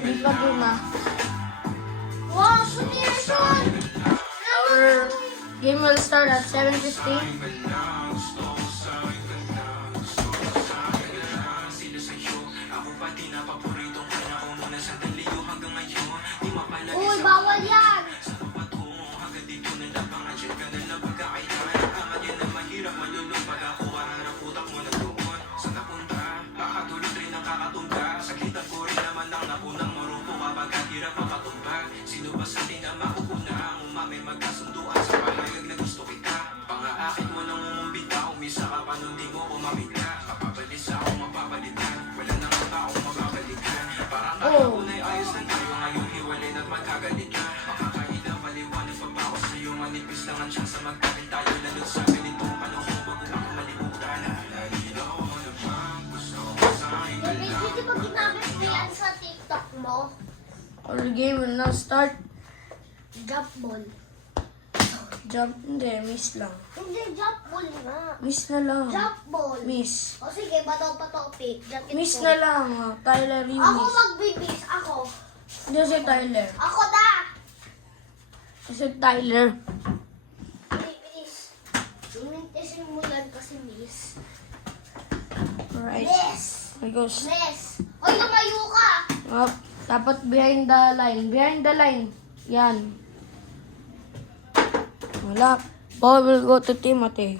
Di pa luma. Wow, Sunirson! Our game will start at 7:15. Uy, bawal yan! Oh. Hindi ba ginamit mo yan sa TikTok mo? Our game will now start. Jump ball. Jump, hindi, miss lang. Hindi, jump ball nga. Miss na lang. Jump ball. Miss. O sige, bato pa topic. Jacket Miss ball. na lang. Oh. Tyler, you Ako miss. magbibis. Ako. Hindi si Tyler. Ako na! Si Tyler. Bilis. Imintisin mo yan kasi miss. Alright. Miss! Here goes. Miss! Oy, lumayo ka! Up. Dapat behind the line. Behind the line. Yan. Wala. Ball will go to Timothy.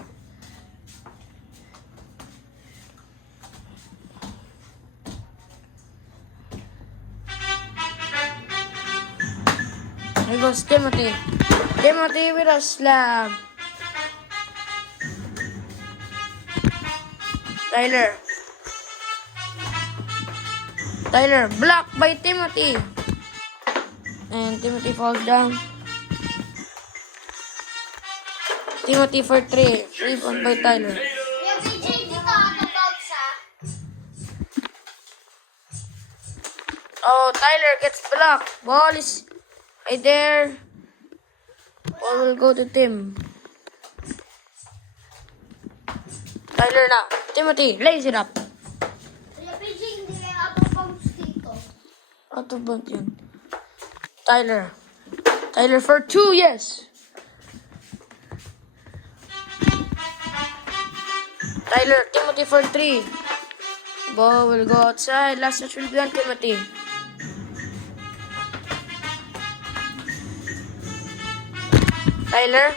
Here goes Timothy. Timothy with a slam. Tyler. Tyler, blocked by Timothy. And Timothy falls down. Timothy for 3. 3 point by Tyler. Yung BJ dito ano bounce ha? Oh, Tyler gets blocked. Ball is right there. Ball will go to Tim. Tyler na. Timothy, lays it up. Yung BJ hindi kaya out of bounds dito. Out of bounds yun. Tyler. Tyler for 2, yes. Tyler, Timothy for 3. Ball will go outside. Last touch will be on Timothy. Tyler.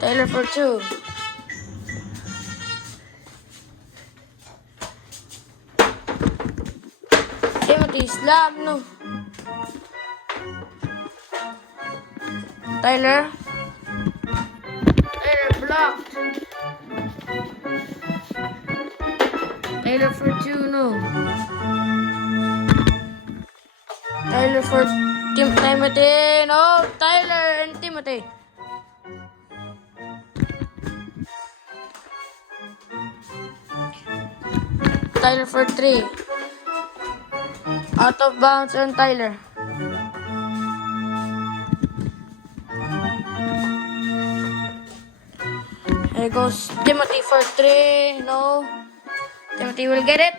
Tyler for 2. Timothy, slam, no. Tyler. Tyler blocked. Tyler for 2, no. Tyler for Timothy. No, Tyler and Timothy. Tyler for 3. Out of bounds on Tyler. Here goes Timothy for 3. No. Timothy will get it.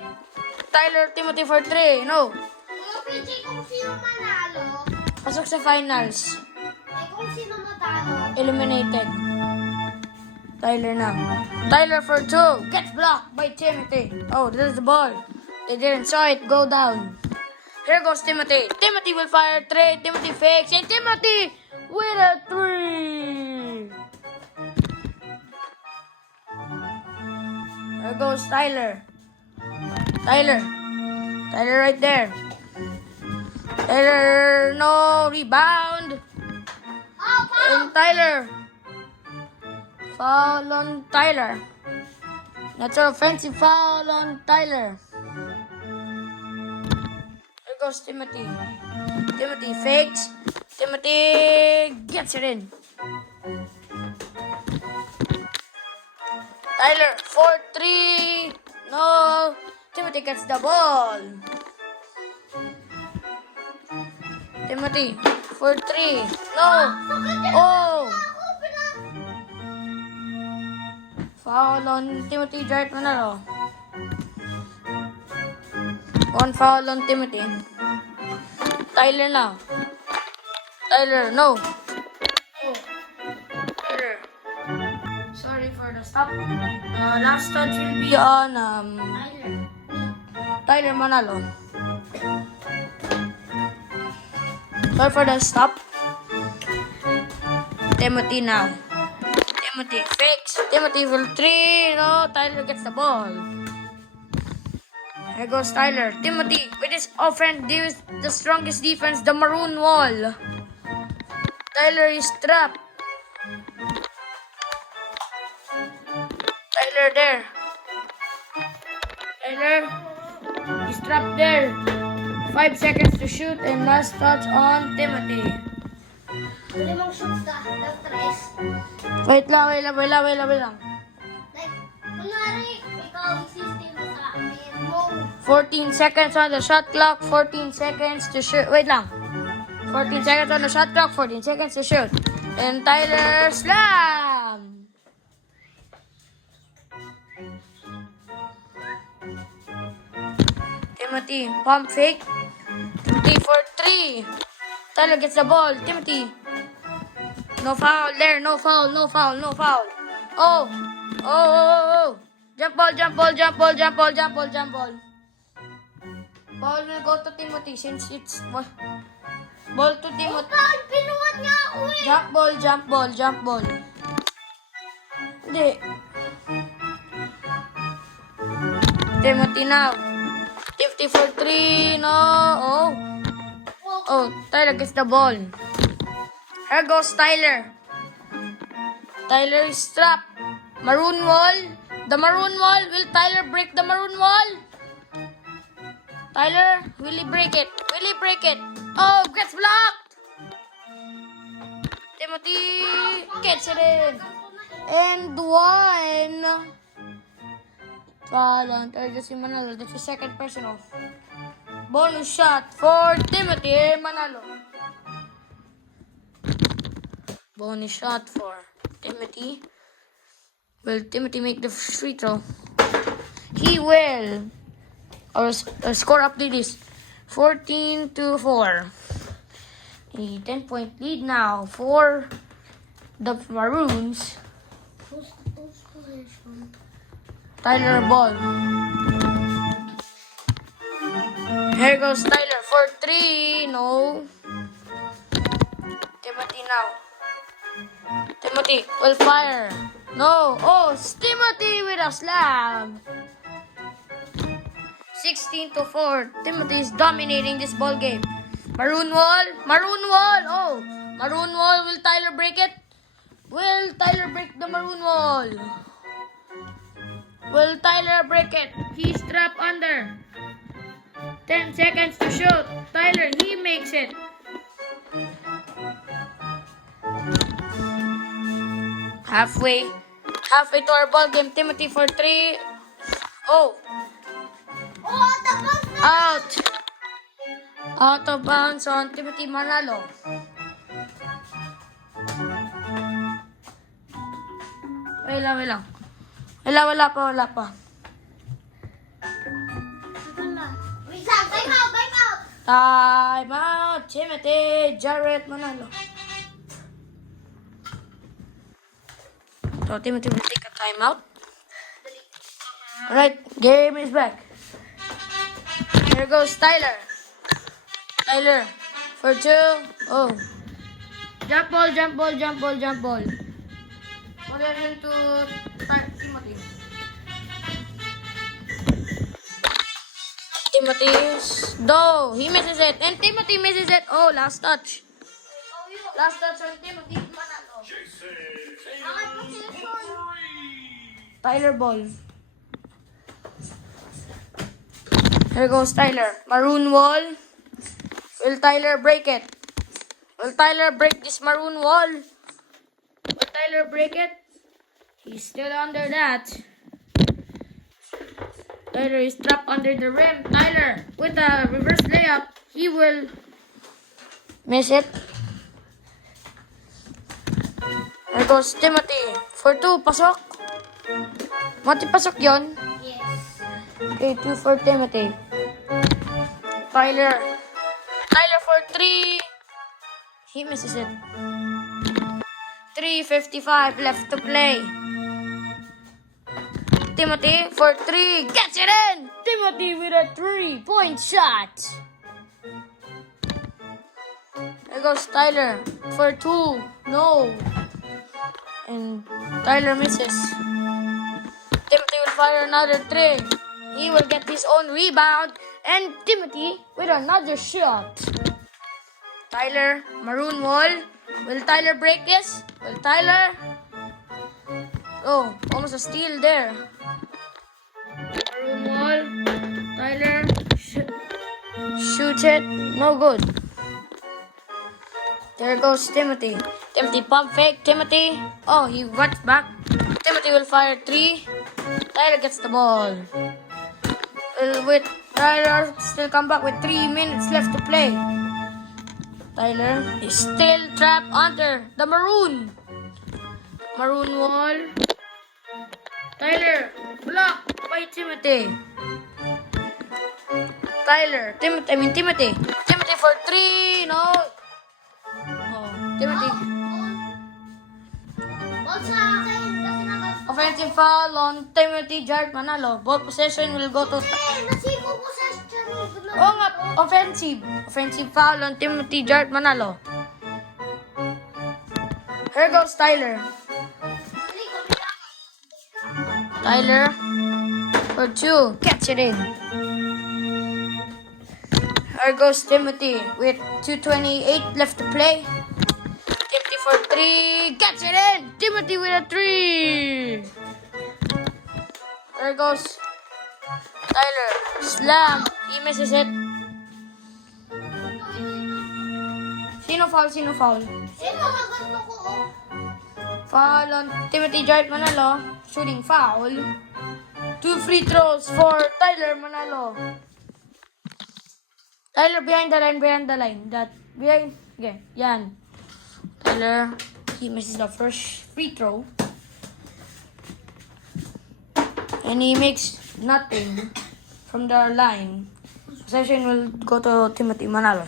Tyler, Timothy for 3. No. Yung BJ kung sino manalo, Pasok sa finals. kung sino matalo, Eliminated. Tyler na. Tyler for 2. Gets blocked by Timothy. Oh, there's the ball. They didn't saw it go down. Here goes Timothy. Timothy will fire 3. Timothy fakes. And Timothy with a 3. There goes Tyler. Tyler. Tyler right there. Tyler, no rebound. oh, pa! And Tyler. Foul on Tyler. That's an offensive foul on Tyler. There goes Timothy. Timothy fakes. Timothy gets it in. Tyler for 3. No. Timothy gets the ball. Timothy for 3. No. Oh. Foul on Timothy Jart Manalo. One foul on Timothy. Tyler now. Tyler, no. Tyler. Sorry for the stop. Last touch will be on Tyler Manalo. Sorry for the stop. Timothy now. Timothy fakes. Timothy will 3. No, Tyler gets the ball. Here goes Tyler. Timothy with his offense, the strongest defense, the maroon wall. Tyler is trapped. Tyler there. Tyler is trapped there. 5 seconds to shoot and last touch on Timothy. Limang shoots ka, ng tres. Wait lang. Like, kunwari, ikaw system mo sa akin mo. 14 seconds on the shot clock, 14 seconds to shoot. Wait lang. 14 seconds on the shot clock, 14 seconds to shoot. And Tyler slam! Timothy, pump fake. Timothy for 3. Tyler gets the ball. Timothy. No foul there. No foul. Oh. Jump ball. Ball will go to Timothy since it's ball to Timothy. Paul, pinuhat niya ako eh. Jump ball. Hindi. Timothy now. 50 for 3. No. Oh, Tyler gets the ball. Here goes Tyler. Tyler is trapped. Maroon wall. The maroon wall. Will Tyler break the maroon wall? Tyler, will he break it? Oh, gets blocked. Timothy gets it in. And 1. Foul on Terjus Manalo. That's the second personal. Bonus shot for Timothy Manalo. Bonus shot for Timothy. Will Timothy make the free throw? He will. Our score update is 14-4. A 10-point lead now for the Maroons. Tyler ball. Here goes Tyler for 3. No. Timothy now. Timothy will fire. No. Oh, it's Timothy with a slam. 16-4. Timothy is dominating this ball game. Maroon wall. Oh, maroon wall. Will Tyler break it? Will Tyler break the maroon wall? Will Tyler break it? He's trapped under. 10 seconds to shoot. Tyler, he makes it. Halfway to our ball game. Timothy for 3. Oh. Oh, tapos na. Out of bounds on Timothy Manalo. Wala pa. Wait lang, time out. Time out. Timothy Jarrett Manalo. So Timothy will take a timeout. Alright, game is back. Here goes Tyler. Tyler for 2. Oh. Jump ball. Position to Timothy. Timothy's no. He misses it. And Timothy misses it. Oh, last touch. Last touch on Timothy Manalo. Tyler ball. Here goes Tyler. Maroon wall. Will Tyler break it? Will Tyler break this maroon wall? Will Tyler break it? He's still under that. Tyler is trapped under the rim. Tyler with a reverse layup. He will miss it. Here goes Timothy. For 2, pasok. Mati, pasok yon. Yes. Okay, 2 for Timothy. Tyler. Tyler for 3. He misses it. 3:55 left to play. Timothy for 3. Gets it in! Timothy with a 3-point shot. There goes Tyler for 2. No. And Tyler misses. Timothy will fire another 3. He will get his own rebound. And Timothy with another shot. Tyler, maroon wall. Will Tyler break this? Will Tyler? Oh, almost a steal there. Maroon wall. Tyler shoots it. No good. There goes Timothy. Timothy pump fake. Timothy. Oh, he runs back. Timothy will fire 3. Tyler gets the ball. With Tyler still come back with 3 minutes left to play. Tyler is still trapped under the maroon. Maroon wall. Tyler blocked by Timothy. Timothy. Timothy for 3. No. Oh, Timothy. Ball sa akin. Kasi nagas... Offensive foul on Timothy Jarrett Manalo. Ball possession will go to... Nasipo ko sa tiyan. Oo nga, offensive. Offensive foul on Timothy Jarrett Manalo. Here goes Tyler. Tyler for 2. Catch it in. Here goes Timothy with 2:28 left to play. Timothy for 3. Catch it in. Timothy with a 3. There goes Tyler. Slam. He misses it. Sino foul? Sino ang gusto ko? Foul on Timothy Jarrett Manalo. Shooting foul. 2 free throws for Tyler Manalo. Tyler behind the line. Okay, yan. Tyler, he misses the first free throw. And he makes nothing from the line. Possession will go to Timothy Manalo.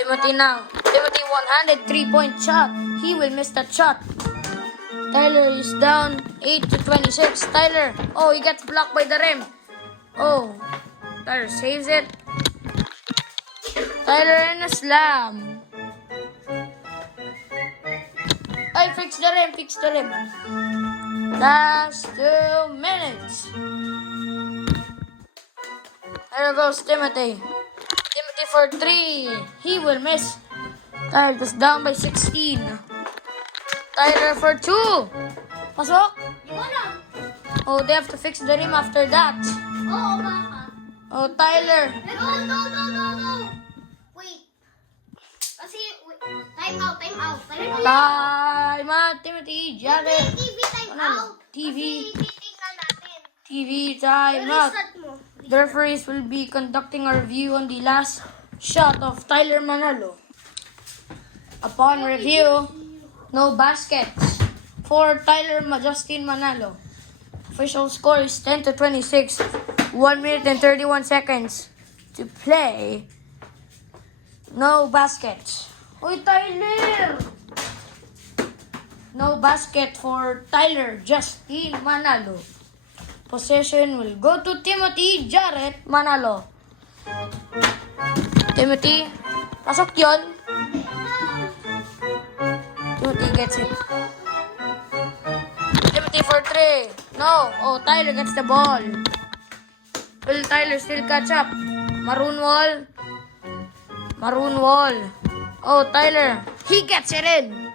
Timothy now. Timothy one-handed 3-point shot. He will miss that shot. Tyler is down 8-26. Tyler. Oh, he gets blocked by the rim. Oh, Tyler saves it. Tyler in a slam. Ay, fix the rim. Last 2 minutes. There goes Timothy. Timothy for 3. He will miss. Tyler goes down by 16. Tyler for 2. Pasok. Di ko alam. Oh, they have to fix the rim after that. Oo, baka. Oh, Tyler. No. Wait. Kasi, time out. Time out, Timothy Jarrett. TV time Ano? out. TV. Kasi titignan natin. TV time out. Restart mo. The referees will be conducting a review on the last shot of Tyler Manalo. Upon review, no baskets for Justin Manalo. Official score is 10-26. 1 minute and 31 seconds to play. No baskets. Oy, Tyler! No basket for Tyler Justin Manalo. Possession will go to Timothy Jarrett Manalo. Timothy, pasok yon. Timothy gets it. Timothy for 3. No. Oh, Tyler gets the ball. Will Tyler still catch up? Maroon wall. Oh, Tyler. He gets it in.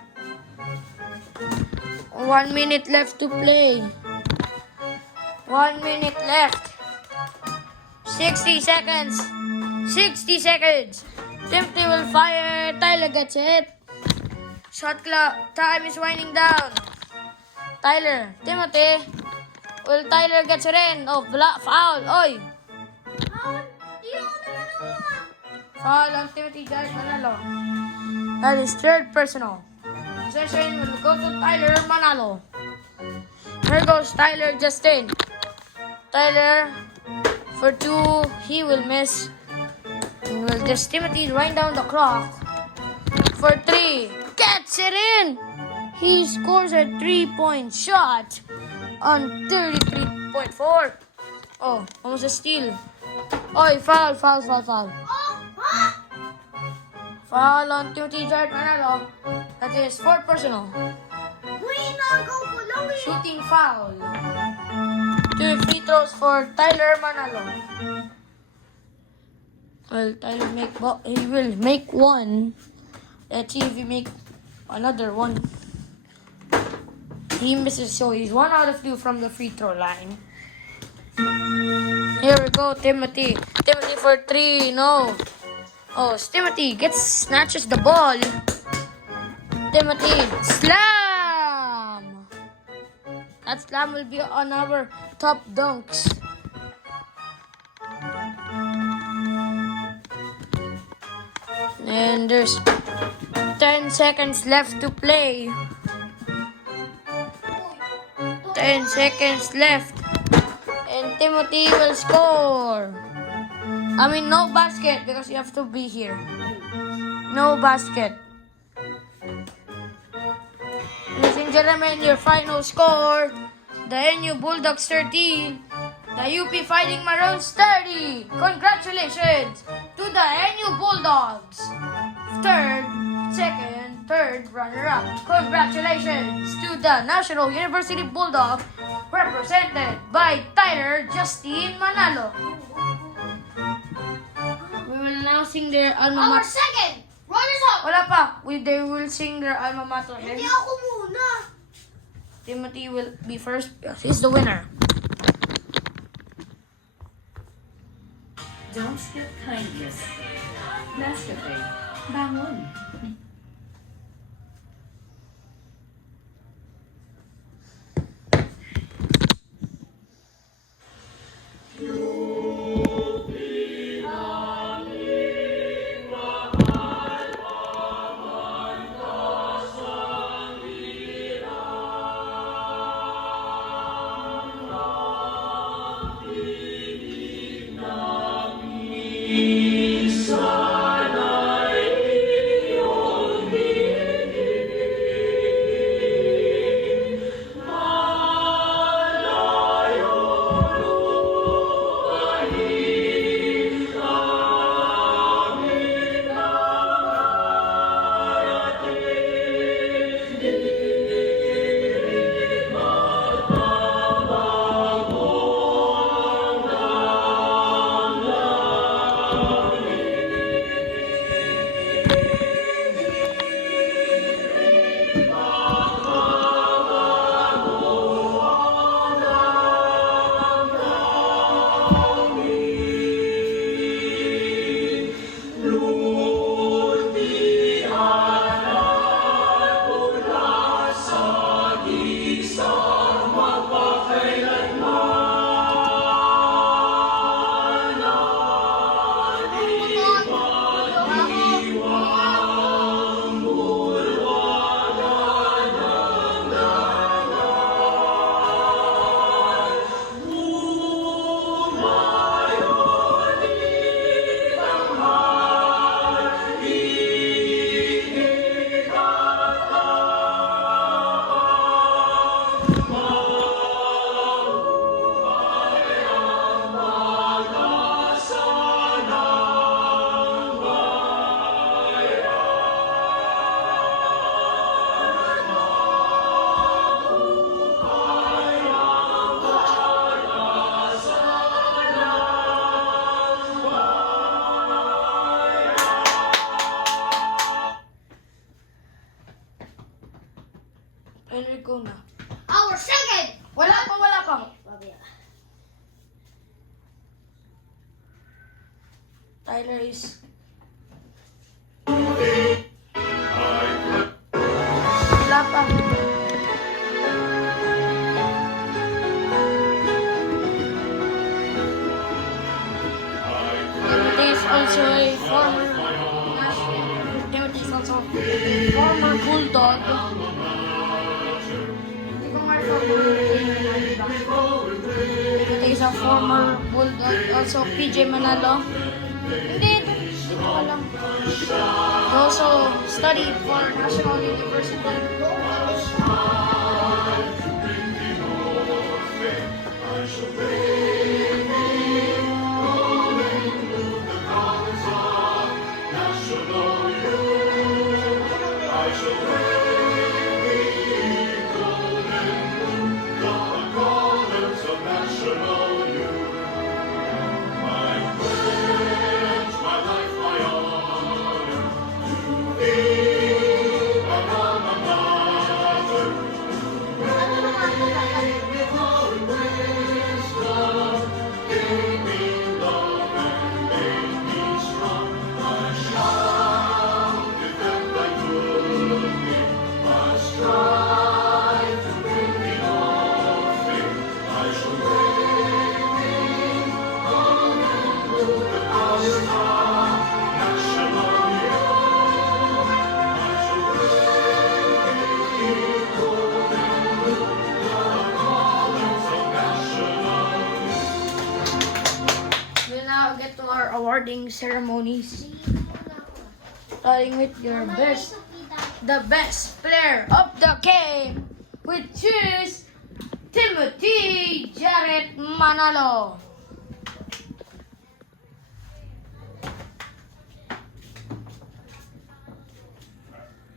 1 minute left to play. 1 minute left. 60 seconds. Timothy will fire. Tyler gets it. Shot clock. Time is winding down. Tyler. Timothy. Will Tyler gets it in? Oh, foul. Oy. Foul on Timothy Jarrett Manalo. That is third personal. Possession will go to Tyler Manalo. Here goes Tyler Justin. Tyler For 2, he will miss. Will just Timothy wind down the clock. For 3, gets it in. He scores a 3-point shot on 33.4. Oh, almost a steal. Oh, foul. Oh, ha? Foul on Timothy Jared Manalo. That is 4th personal. Winagaw ko lang eh. Shooting foul. 2 free throws for Tyler Manalo. Well, Tyler he will make 1. Let's see if he make another 1. He misses, so he's 1 out of 2 from the free throw line. Here we go, Timothy. Timothy for 3, no. Oh, Timothy snatches the ball. Timothy, slam! That slam will be on our top dunks. And there's 10 seconds left to play. 10 seconds left. And Timothy will score. I mean, no basket because you have to be here. No basket. Ladies and gentlemen, your final score. The NU Bulldogs 13. The UP Fighting Maroons 30. Congratulations to the NU Bulldogs. Third runner-up. Congratulations to the National University Bulldogs represented by Tyler Justin Manalo. We will now sing their alma Our mater. second runners-up. Wala pa. They will sing their alma mater. Hindi ako muna. Timothy will be first. He's the winner. Don't skip kindness. Nescafe. Bangon. Enrico na. Our second. Wala pa. Tyler is... Wala pa. Timothy is also a former... Timothy is also a former Bulldog. Timothy is a the former Bulldog, also PJ Manalo. Hindi ko alam. He also studied for National University. We'll now get to our awarding ceremonies. Starting with your best, the best player of the game, which is Timothy Jared Manalo.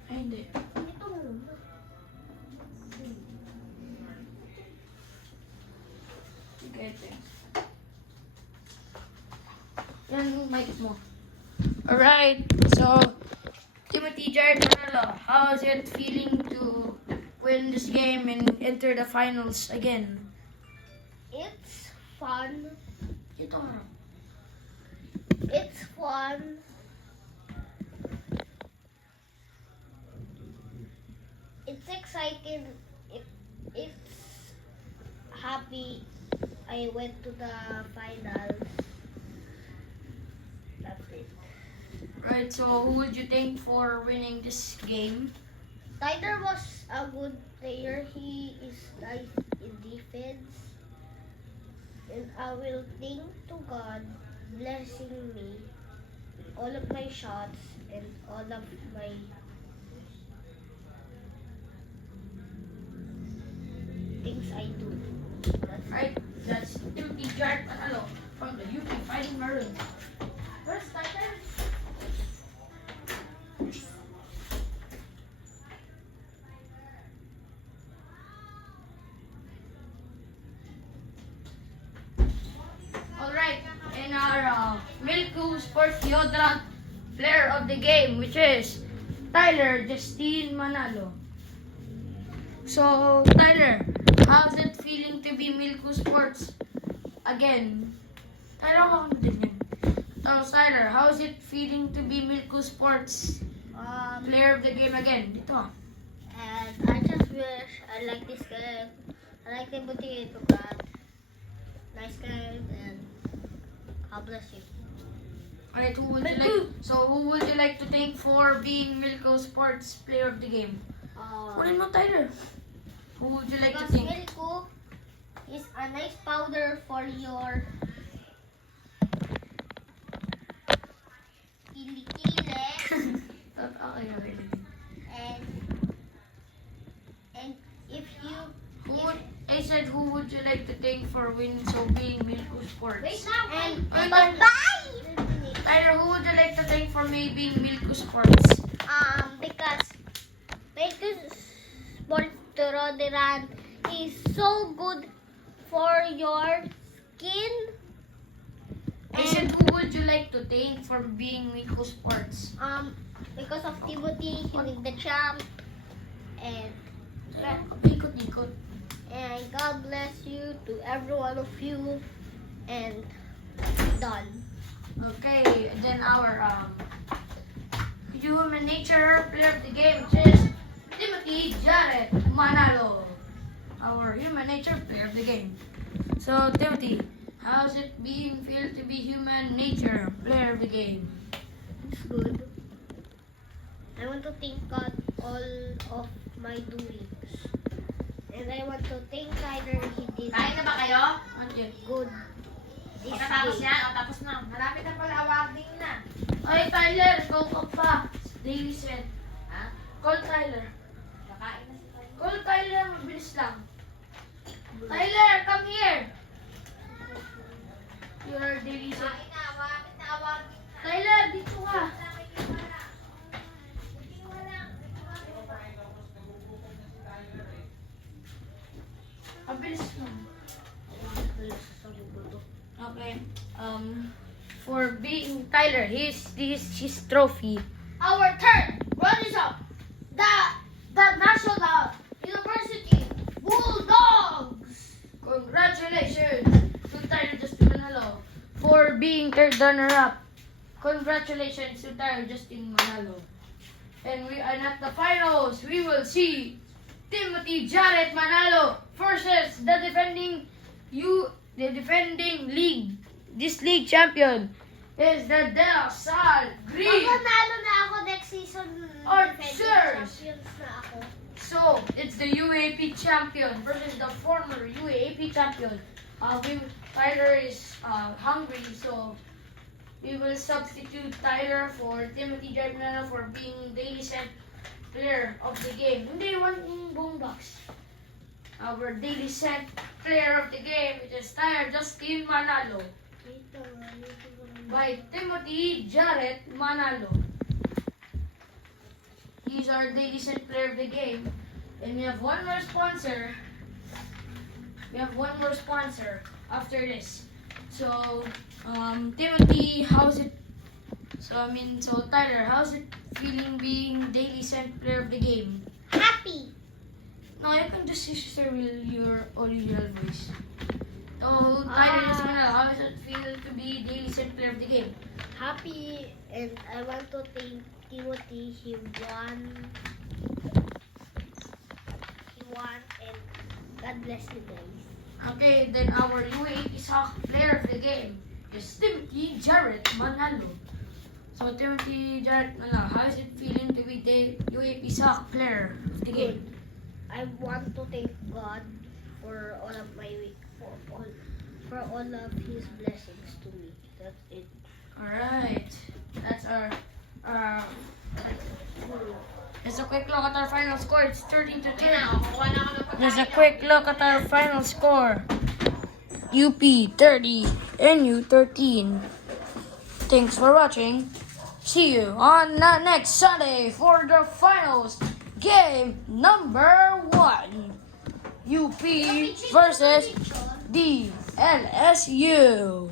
Ay, hindi. Okay, ito. Yan yung mic mo. Alright, so Timothy Jared Manalo, how is it feeling to win this game and enter the finals again? It's fun. Ito nga. It's fun. It's exciting. It's happy. I went to the finals. That's it. Right, so who would you thank for winning this game? Tyler was a good player. He is nice in defense. And I will thank to God blessing me all of my shots and all of my things I do. That's Right, that's Timothy Jared Manalo from the UP Fighting Maroons. Where's Tyler? Alright, in our Milku Sports Deodorant player of the game, which is Tyler Justine Manalo. So, Tyler, how's it feeling to be Milku Sports again? Tyler, Tyler, how's it feeling to be Milku Sports player of the game again? Dito. And I just wish I like this game. I like the boutique to God. Nice game and God bless you. Alright, who would you like? So, who would you like to thank for being Milko Sports player of the game? What mo, Tyler? Who would you like to Because thank? Milko is a nice powder for your kilikili. Okay. And if you I said, who would you like to thank for winning, so being Milko Sports? wait now and Wait, bye. Tyler, who would you like to thank for me being Milko Sports? Because Milko Sports deodorant is so good for your skin. I said, who would you like to thank for being Milko Sports? Because of Timothy, he win the champ. And Ikot-ikot. And God bless you to every one of you. And done. Okay, and then our human nature player of the game, which is Timothy Jared Manalo. Our human nature player of the game. So, Timothy, how's it feel to be human nature player of the game? It's good. I want to thank God all of my doings. And I want to thank Tyler. He did Kain na ba kayo? Okay. good this Pagkatapos game. yan, o tapos na. Malapit na pala, awarding na. Ay, Tyler, go ka pa. Daily set. Ha? Call Tyler. Kakain na si Tyler. Call Tyler, mabilis lang. Tyler, come here. Your daily set. Kain na, malapit na awarding na. Tyler, dito ka. Mabilis mo. Okay. For being Tyler, his trophy. Our turn. Runners up. The National University Bulldogs. Congratulations to Tyler Justin Manalo for being third runner-up. Congratulations to Tyler Justin Manalo. And we are at the finals. We will see Timothy Jarrett Manalo versus the defending league champion is the Del Sal Green. Manalo na ako next season. Archers. Champions na ako. So it's the UAP champion versus the former UAP champion. Tyler is hungry, so we will substitute Tyler for Timothy Jarrett Manalo for being daily set player of the game. Hindi, one boombox. Our daily set player of the game, it is Tyler Justin Manalo by Timothy Jarrett Manalo. He's our daily set player of the game. And we have one more sponsor. We have one more sponsor after this. So, Timothy, how's it? So Tyler, how's it feeling being daily set player of the game? Happy. No, you can just use your original voice. So, Tyler, how does it feel to be daily set player of the game? Happy, and I want to thank Timothy. He won, and God bless you guys. Okay, then our UAP soccer player of the game is Timothy Jarrett Manalo. So, Timothy Jarrett Manalo, how is it feeling to be the UAP soccer player of the game? I want to thank God for all of His blessings to me. That's it. Alright, that's our There's a quick look at our final score. It's 13-10. Kaya na, kukuha na ako ng pagkain. There's a quick look at our final score. UP 30, NU 13. Thanks for watching. See you on next Sunday for the finals. Game number 1. UP versus the LSU.